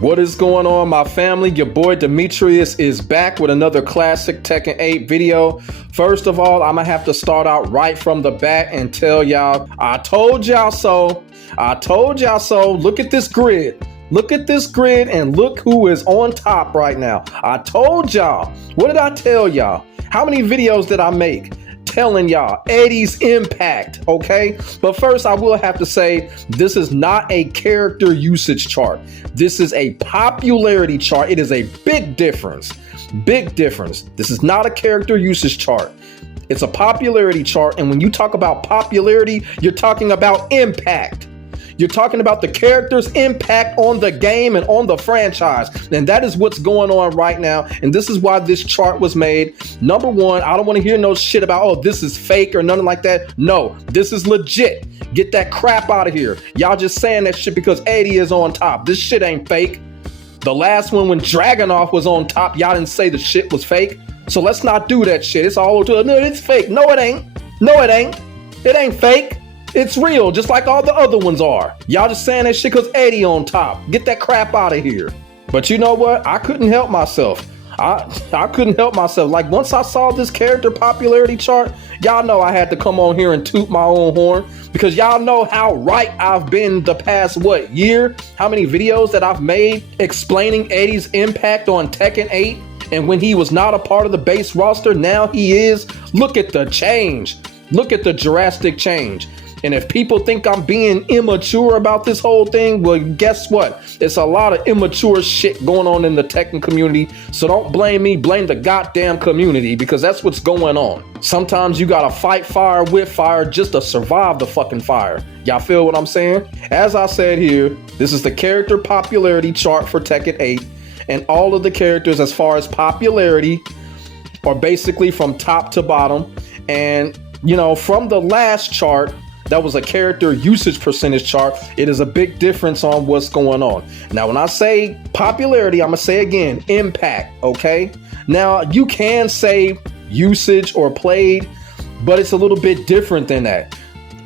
What is going on, my family? Your boy Demetrius is back with another classic Tekken 8 video. First of all, I'm gonna have to start out right from the bat and tell y'all, I told y'all so. I told y'all so. Look at this grid. Look at this grid and look who is on top right now. I told y'all. What did I tell y'all? How many videos did I make? Telling y'all Eddy's impact, okay? But first, I will have to say this is not a character usage chart. This is a popularity chart. It is a big difference. Big difference. This is not a character usage chart. It's a popularity chart. And when you talk about popularity, you're talking about impact. You're talking about the character's impact on the game and on the franchise. And that is what's going on right now. And this is why this chart was made. Number one, I don't want to hear no shit about, oh, this is fake or nothing like that. No, this is legit. Get that crap out of here. Y'all just saying that shit because Eddy is on top. This shit ain't fake. The last one when Dragunov was on top, y'all didn't say the shit was fake. So let's not do that shit. It's all to no, it's fake. No, it ain't. No, it ain't. It ain't fake. It's real, just like all the other ones are. Y'all just saying that shit because Eddy on top. Get that crap out of here. But you know what? I couldn't help myself. I couldn't help myself. Like, once I saw this character popularity chart, y'all know I had to come on here and toot my own horn. Because y'all know how right I've been the past, what, year? How many videos that I've made explaining Eddy's impact on Tekken 8? And when he was not a part of the base roster, now he is. Look at the change. Look at the drastic change. And if people think I'm being immature about this whole thing, well, guess what? It's a lot of immature shit going on in the Tekken community. So don't blame me, blame the goddamn community, because that's what's going on. Sometimes you gotta fight fire with fire just to survive the fucking fire. Y'all feel what I'm saying? As I said here, this is the character popularity chart for Tekken 8. And all of the characters as far as popularity are basically from top to bottom. And, you know, from the last chart, that was a character usage percentage chart. It is a big difference on what's going on. Now, when I say popularity, I'm gonna say again, impact, okay? Now, you can say usage or played, but it's a little bit different than that.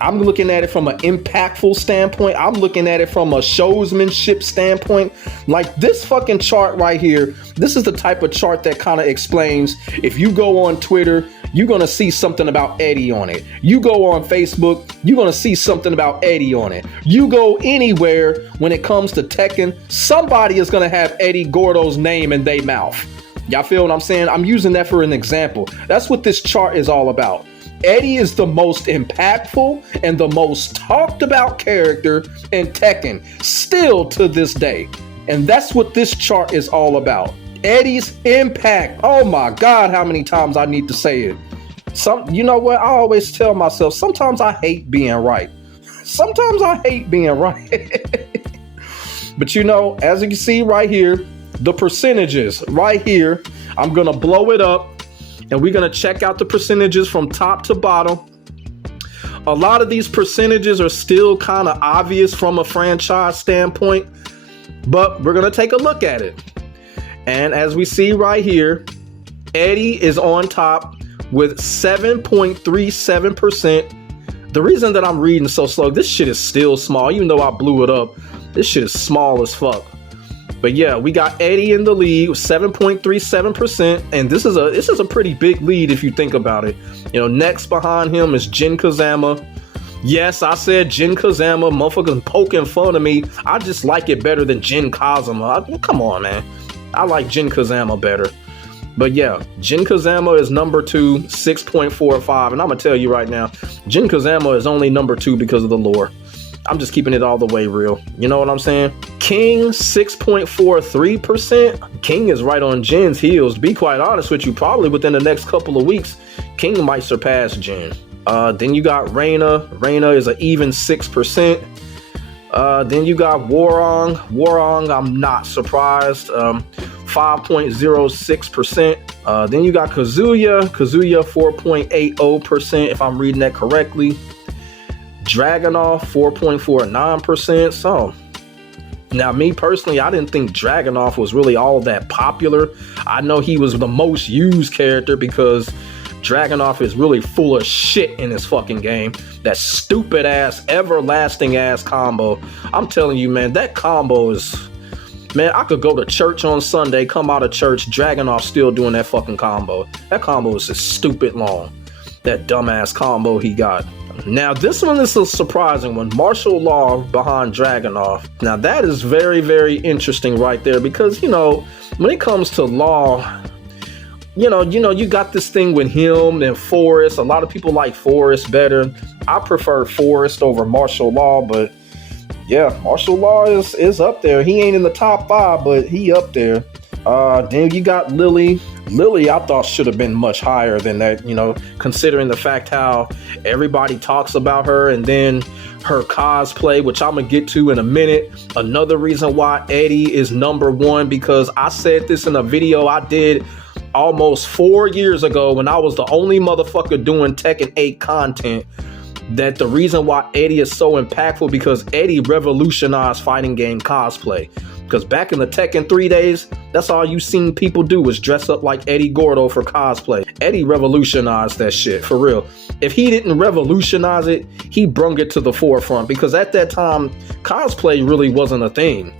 I'm looking at it from an impactful standpoint. I'm looking at it from a showsmanship standpoint. Like this fucking chart right here, this is the type of chart that kind of explains, if you go on Twitter, you're going to see something about Eddy on it. You go on Facebook, you're going to see something about Eddy on it. You go anywhere when it comes to Tekken, somebody is going to have Eddy Gordo's name in their mouth. Y'all feel what I'm saying? I'm using that for an example. That's what this chart is all about. Eddy is the most impactful and the most talked about character in Tekken, still to this day. And that's what this chart is all about. Eddy's impact. Oh my God, how many times I need to say it. You know what? I always tell myself, sometimes I hate being right. Sometimes I hate being right. But you know, as you can see right here, the percentages right here, I'm going to blow it up. And we're going to check out the percentages from top to bottom. A lot of these percentages are still kind of obvious from a franchise standpoint, but we're going to take a look at it. And as we see right here, Eddy is on top with 7.37%. The reason that I'm reading so slow, this shit is still small, even though I blew it up. This shit is small as fuck. But yeah, we got Eddy in the lead with 7.37%, and this is a pretty big lead if you think about it. You know, next behind him is Jin Kazama. Yes, I said Jin Kazama. Motherfuckers poking fun of me. I just like it better than Jin Kazama. Come on, man. I like Jin Kazama better. But yeah, Jin Kazama is number 2, 6.45, and I'm gonna tell you right now, Jin Kazama is only number 2 because of the lore. I'm just keeping it all the way real. You know what I'm saying? King, 6.43%. King is right on Jin's heels. To be quite honest with you, probably within the next couple of weeks, King might surpass Jin. Then you got Reina. Reina is an even 6%. Then you got Warong. Warong, I'm not surprised. 5.06%. Then you got Kazuya. Kazuya, 4.80%, if I'm reading that correctly. Dragunov, 4.49%. So now, me personally, I didn't think Dragunov was really all that popular. I know he was the most used character because Dragunov is really full of shit in this fucking game. That stupid ass, everlasting ass combo. I'm telling you, man, that combo is Man, I could go to church on Sunday, come out of church, Dragunov still doing that fucking combo. That combo is just stupid long. That dumbass combo he got. Now, this one is a surprising one. Martial law behind Dragunov. Now, that is very, very interesting right there because, you know, when it comes to law, you got this thing with him and Forrest. A lot of people like Forrest better. I prefer Forrest over Martial Law, but yeah, Martial Law is up there. He ain't in the top 5, but he up there. Then you got Lily. Lily, I thought should have been much higher than that, you know, considering the fact how everybody talks about her and then her cosplay, which I'm gonna get to in a minute. Another reason why Eddy is number 1, because I said this in a video I did almost 4 years ago when I was the only motherfucker doing Tekken 8 content, that the reason why Eddy is so impactful because Eddy revolutionized fighting game cosplay. Because back in the Tekken 3 days, that's all you seen people do was dress up like Eddy Gordo for cosplay. Eddy revolutionized that shit, for real. If he didn't revolutionize it, he brung it to the forefront, because at that time, cosplay really wasn't a thing.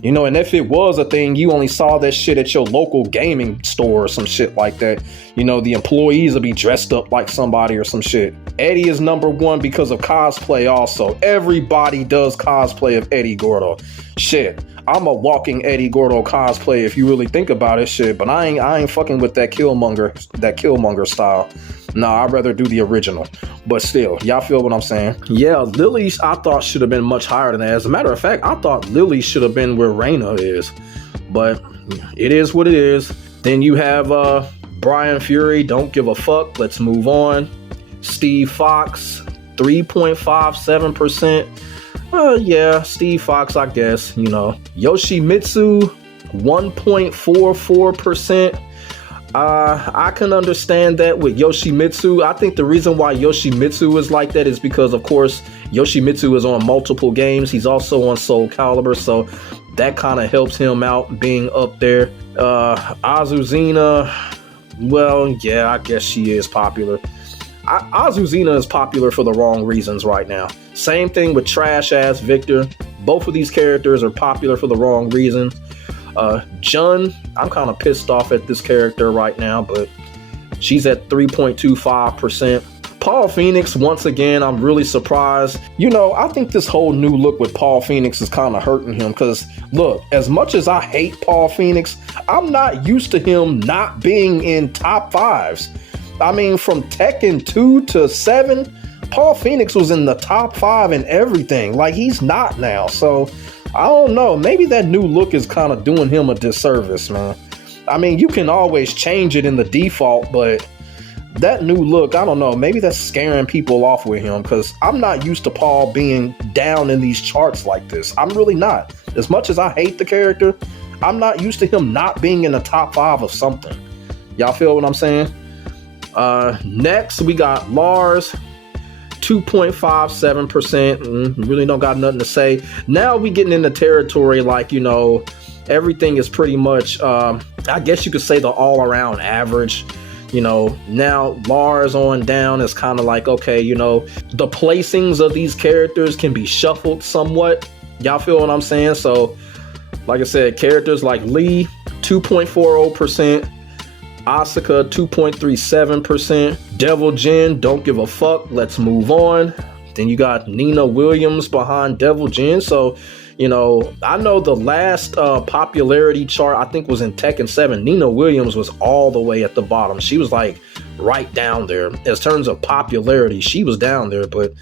You know, and if it was a thing, you only saw that shit at your local gaming store or some shit like that. You know, the employees would be dressed up like somebody or some shit. Eddy is number 1 because of cosplay also. Everybody does cosplay of Eddy Gordo. Shit, I'm a walking Eddy Gordo cosplay if you really think about it, shit. But I ain't fucking with that Killmonger style. Nah, I'd rather do the original. But still, y'all feel what I'm saying? Yeah, Lily, I thought should have been much higher than that. As a matter of fact, I thought Lily should have been where Reina is. But it is what it is. Then you have Brian Fury, don't give a fuck. Let's move on. Steve Fox, 3.57%. Yeah, Steve Fox, I guess, you know. Yoshimitsu, 1.44%. I can understand that with Yoshimitsu. I think the reason why Yoshimitsu is like that is because, of course, Yoshimitsu is on multiple games. He's also on Soul Calibur, so that kind of helps him out being up there. Azuzina, well, yeah, I guess she is popular. Azuzina is popular for the wrong reasons right now. Same thing with trash ass Victor. Both of these characters are popular for the wrong reasons. Jun, I'm kind of pissed off at this character right now, but she's at 3.25%. Paul Phoenix, once again, I'm really surprised. You know, I think this whole new look with Paul Phoenix is kind of hurting him because, look, as much as I hate Paul Phoenix, I'm not used to him not being in top 5s. I mean, from Tekken 2 to 7, Paul Phoenix was in the top 5 and everything. Like, he's not now. So, I don't know. Maybe that new look is kind of doing him a disservice, man. I mean, you can always change it in the default, but that new look, I don't know. Maybe that's scaring people off with him because I'm not used to Paul being down in these charts like this. I'm really not. As much as I hate the character, I'm not used to him not being in the top 5 of something. Y'all feel what I'm saying? Next, we got Lars, 2.57%. Really don't got nothing to say. Now we getting into territory like, you know, everything is pretty much, I guess you could say the all-around average. You know, now Lars on down is kind of like, okay, you know, the placings of these characters can be shuffled somewhat. Y'all feel what I'm saying? So, like I said, characters like Lee, 2.40%. Asuka, 2.37%. Devil Jin, don't give a fuck. Let's move on. Then you got Nina Williams behind Devil Jin. So, you know, I know the last popularity chart, I think, was in Tekken 7. Nina Williams was all the way at the bottom. She was like right down there. In terms of popularity, she was down there, but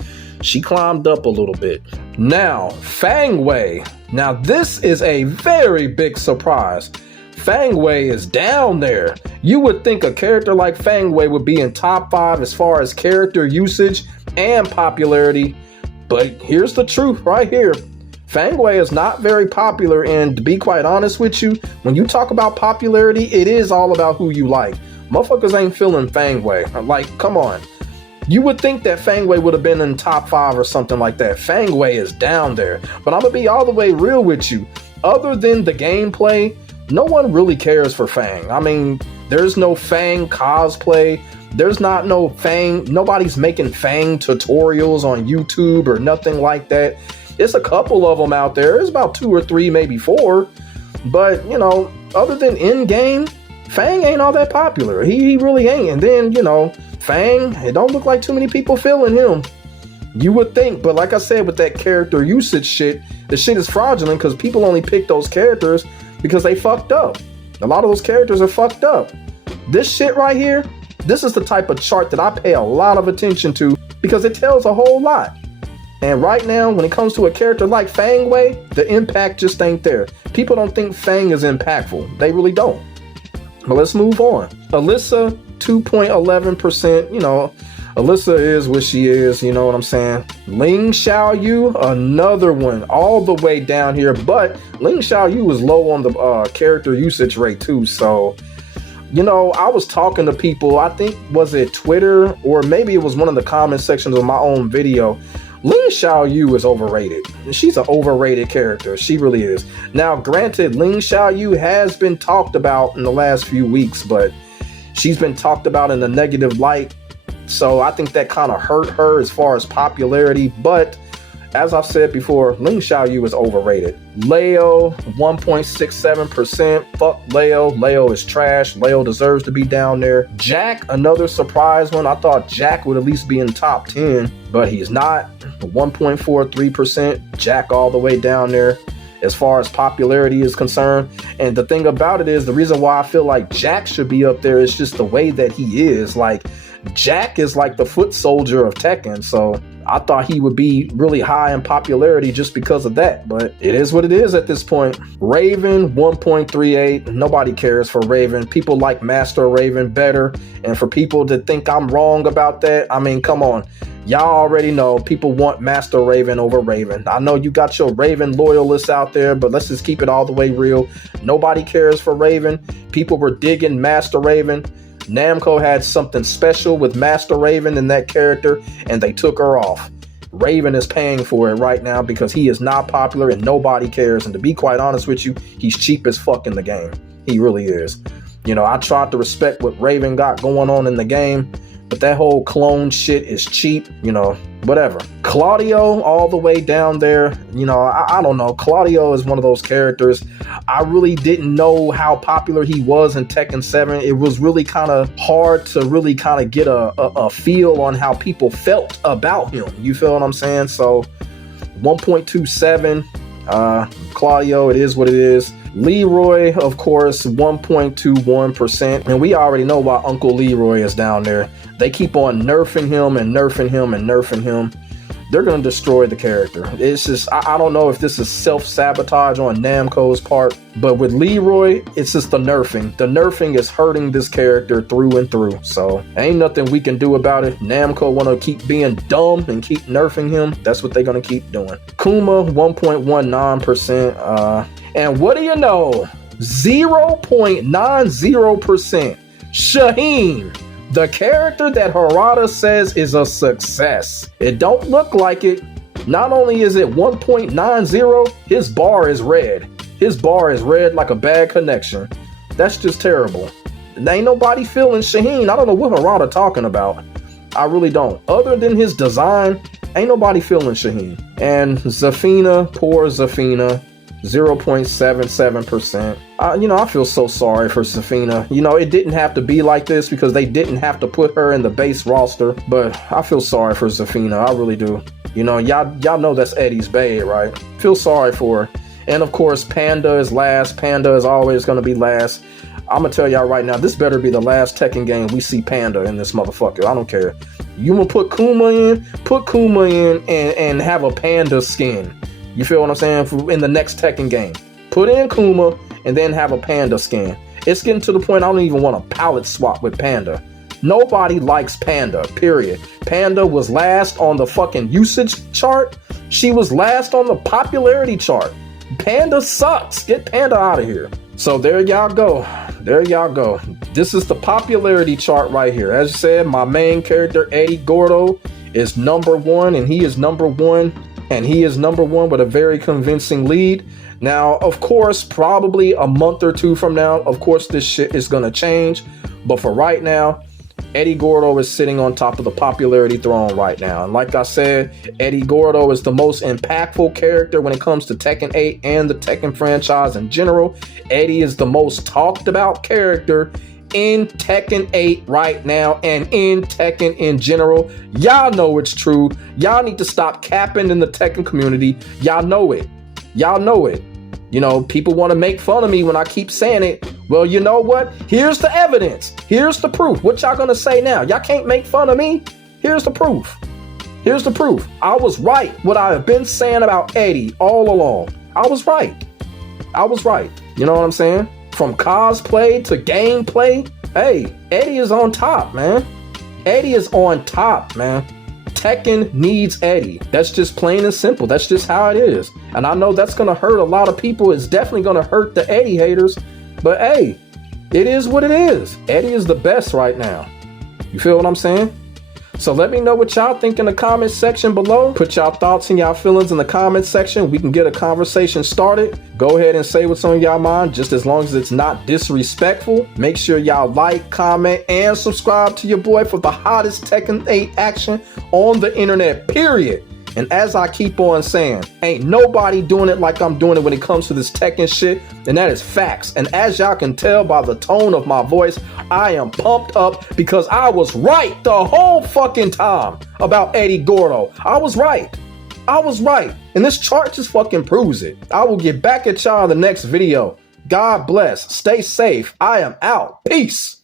she climbed up a little bit. Now, Fang Wei. Now, this is a very big surprise. Fang Wei is down there. You would think a character like Fang Wei would be in top 5 as far as character usage and popularity, but here's the truth right here. Fang Wei is not very popular, and to be quite honest with you, when you talk about popularity, it is all about who you like. Motherfuckers ain't feeling Fang Wei. Like, come on. You would think that Fang Wei would have been in top 5 or something like that. Fang Wei is down there, but I'm gonna be all the way real with you. Other than the gameplay, no one really cares for Fang. I mean, there's no Fang cosplay. There's not no Fang. Nobody's making Fang tutorials on YouTube or nothing like that. It's a couple of them out there. There's about 2 or 3, maybe 4. But, you know, other than in-game, Fang ain't all that popular. He really ain't. And then, you know, Fang, it don't look like too many people feeling him. You would think, but like I said, with that character usage shit, the shit is fraudulent because people only pick those characters because they fucked up. A lot of those characters are fucked up. This shit right here, this is the type of chart that I pay a lot of attention to because it tells a whole lot. And right now, when it comes to a character like Fang Wei, the impact just ain't there. People don't think Fang is impactful. They really don't. But let's move on. Alyssa, 2.11%, you know, Alyssa is what she is, you know what I'm saying? Ling Xiaoyu, another one, all the way down here. But Ling Xiaoyu is low on the character usage rate too. So, you know, I was talking to people, I think, was it Twitter? Or maybe it was one of the comment sections of my own video. Ling Xiaoyu is overrated. She's an overrated character. She really is. Now, granted, Ling Xiaoyu has been talked about in the last few weeks, but she's been talked about in a negative light. So I think that kind of hurt her as far as popularity. But as I've said before, Ling Xiaoyu is overrated. Leo, 1.67%. Fuck Leo. Leo is trash. Leo deserves to be down there. Jack, another surprise one. I thought Jack would at least be in top 10, but he's not. 1.43%. Jack all the way down there as far as popularity is concerned. And the thing about it is, the reason why I feel like Jack should be up there is just the way that he is. Like, Jack is like the foot soldier of Tekken, so I thought he would be really high in popularity just because of that, but it is what it is at this point. Raven, 1.38. Nobody cares for Raven. People like Master Raven better, and for people to think I'm wrong about that, I mean, come on. Y'all already know people want Master Raven over Raven. I know you got your Raven loyalists out there, but let's just keep it all the way real. Nobody cares for Raven. People were digging Master Raven. Namco had something special with Master Raven in that character, and they took her off. Raven is paying for it right now because he is not popular and nobody cares. And to be quite honest with you, he's cheap as fuck in the game. He really is. You know, I tried to respect what Raven got going on in the game, but that whole clone shit is cheap, you know, whatever. Claudio, all the way down there, you know, I don't know. Claudio is one of those characters. I really didn't know how popular he was in Tekken 7. It was really kind of hard to really kind of get a feel on how people felt about him. You feel what I'm saying? So 1.27, Claudio, it is what it is. Leroy, of course, 1.21%. And we already know why Uncle Leroy is down there. They keep on nerfing him and nerfing him and nerfing him. They're going to destroy the character. It's just, I don't know if this is self-sabotage on Namco's part, but with Leroy, it's just the nerfing. The nerfing is hurting this character through and through. So ain't nothing we can do about it. Namco want to keep being dumb and keep nerfing him. That's what they're going to keep doing. Kuma, 1.19%. And what do you know? 0.90%. Shaheen, the character that Harada says is a success. It don't look like it. Not only is it 1.90, his bar is red. His bar is red like a bad connection. That's just terrible. And ain't nobody feeling Shaheen. I don't know what Harada talking about. I really don't. Other than his design, ain't nobody feeling Shaheen. And Zafina, poor Zafina, 0.77%. You know, I feel so sorry for Zafina. You know, it didn't have to be like this because they didn't have to put her in the base roster, but I feel sorry for Zafina. I really do. You know, y'all know that's Eddy's bae, right? Feel sorry for her. And of course, Panda is last. Panda is always going to be last. I'm going to tell y'all right now, this better be the last Tekken game we see Panda in this motherfucker. I don't care. You want to put Kuma in and have a Panda skin. You feel what I'm saying? In the next Tekken game. Put in Kuma and then have a Panda skin. It's getting to the point I don't even want a palette swap with Panda. Nobody likes Panda, period. Panda was last on the fucking usage chart. She was last on the popularity chart. Panda sucks. Get Panda out of here. So there y'all go. There y'all go. This is the popularity chart right here. As I said, my main character, Eddy Gordo, is number one, and he is number one. And he is number one with a very convincing lead. Now, of course, probably a month or two from now, of course, this shit is going to change. But for right now, Eddy Gordo is sitting on top of the popularity throne right now. And like I said, Eddy Gordo is the most impactful character when it comes to Tekken 8 and the Tekken franchise in general. Eddy is the most talked about character in Tekken 8 right now and in Tekken in general. Y'all know it's true. Y'all need to stop capping in the Tekken community. Y'all know it. Y'all know it. You know, people want to make fun of me when I keep saying it. Well, you know what? Here's the evidence. Here's the proof. What y'all gonna say now? Y'all can't make fun of me. Here's the proof. Here's the proof. I was right. What I have been saying about Eddy all along. I was right. I was right. You know what I'm saying? From cosplay to gameplay. Hey, Eddy is on top, man. Eddy is on top, man. Tekken needs Eddy. That's just plain and simple. That's just how it is. And I know that's going to hurt a lot of people. It's definitely going to hurt the Eddy haters. But hey, it is what it is. Eddy is the best right now. You feel what I'm saying? So let me know what y'all think in the comment section below. Put y'all thoughts and y'all feelings in the comment section. We can get a conversation started. Go ahead and say what's on y'all mind, just as long as it's not disrespectful. Make sure y'all like, comment, and subscribe to your boy for the hottest Tekken 8 action on the internet, period. And as I keep on saying, ain't nobody doing it like I'm doing it when it comes to this Tekken shit, and that is facts. And as y'all can tell by the tone of my voice, I am pumped up because I was right the whole fucking time about Eddy Gordo. I was right. I was right. And this chart just fucking proves it. I will get back at y'all in the next video. God bless. Stay safe. I am out. Peace.